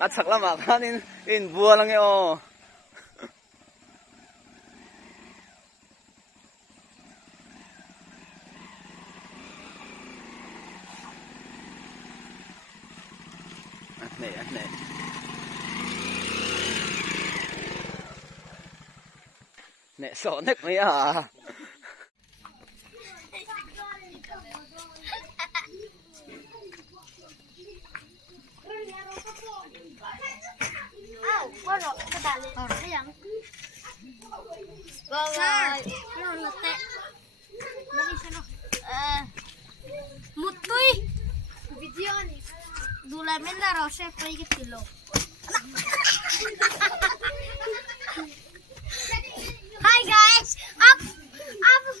At sakla makanin in buwa lang yo. Aneh. Nek sonek mo ya. Wala, kadali. Sayang. Bye-bye. Ano, nate? Malis ano? Mutoy. Video ni. Dulamin na rose, paigit kilo. Hi guys! Up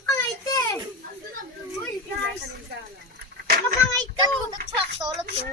pangaite! Uy guys! Up pangaite! Nagtsak to, lagto.